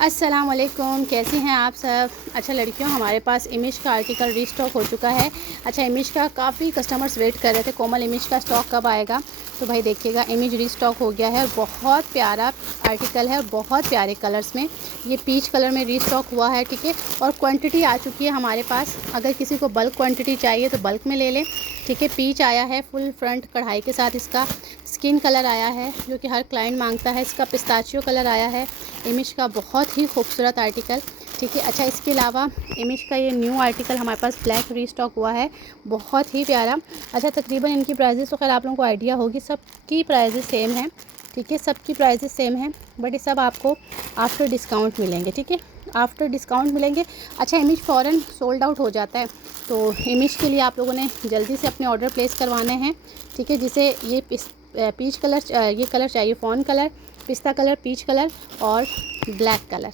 अस्सलाम वालेकुम, कैसी हैं आप सब। अच्छा लड़कियों, हमारे पास इमेज का आर्टिकल रीस्टॉक हो चुका है। अच्छा इमेज का काफ़ी कस्टमर्स वेट कर रहे थे, कोमल इमेज का स्टॉक कब आएगा। तो भाई देखिएगा, इमेज रीस्टॉक हो गया है। बहुत प्यारा आर्टिकल है, बहुत प्यारे कलर्स में। ये पीच कलर में रीस्टॉक हुआ है, ठीक है। और क्वांटिटी आ चुकी है हमारे पास। अगर किसी को बल्क क्वांटिटी चाहिए तो बल्क में ले लें, ठीक है। पीच आया है फुल फ्रंट कढ़ाई के साथ। इसका स्किन कलर आया है जो कि हर क्लाइंट मांगता है। इसका पिस्ताचियो कलर आया है। इमेज का बहुत ही खूबसूरत आर्टिकल, ठीक है। अच्छा इसके अलावा इमेज का ये न्यू आर्टिकल हमारे पास ब्लैक रीस्टॉक हुआ है, बहुत ही प्यारा। अच्छा तकरीबन इनकी प्राइजेस तो खैर आप लोगों को आइडिया होगी, सबकी प्राइजेस सेम है, ठीक है। सबकी प्राइजेस सेम है, बट ये सब आपको आफ्टर डिस्काउंट मिलेंगे, ठीक है। आफ्टर डिस्काउंट मिलेंगे। अच्छा इमेज फ़ौरन सोल्ड आउट हो जाता है, तो इमेज के लिए आप लोगों ने जल्दी से अपने ऑर्डर प्लेस करवाने हैं, ठीक है। जिसे ये पीच कलर, ये कलर चाहिए, फ़ॉन कलर, पिस्ता कलर, पीच कलर और ब्लैक कलर।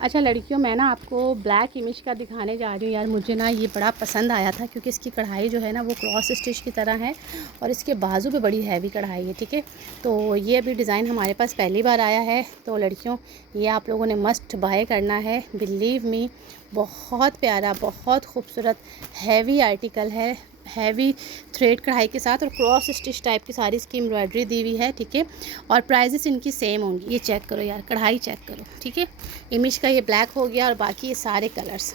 अच्छा लड़कियों, मैं ना आपको ब्लैक इमेज का दिखाने जा रही हूँ। यार मुझे ना ये बड़ा पसंद आया था, क्योंकि इसकी कढ़ाई जो है ना वो क्रॉस स्टिच की तरह है और इसके बाजू पे बड़ी हैवी कढ़ाई है, ठीक है। तो ये अभी डिज़ाइन हमारे पास पहली बार आया है, तो लड़कियों ये आप लोगों ने मस्ट बाय करना है, बिलीव मी। बहुत प्यारा, बहुत खूबसूरत हैवी आर्टिकल है, हैवी थ्रेड कढ़ाई के साथ और क्रॉस स्टिच टाइप की सारी इसकी एम्ब्रॉयडरी दी हुई है, ठीक है। और प्राइजेस इनकी सेम होंगी। ये चेक करो यार, कढ़ाई चेक करो, ठीक है। इमेज का ये ब्लैक हो गया और बाकी ये सारे कलर्स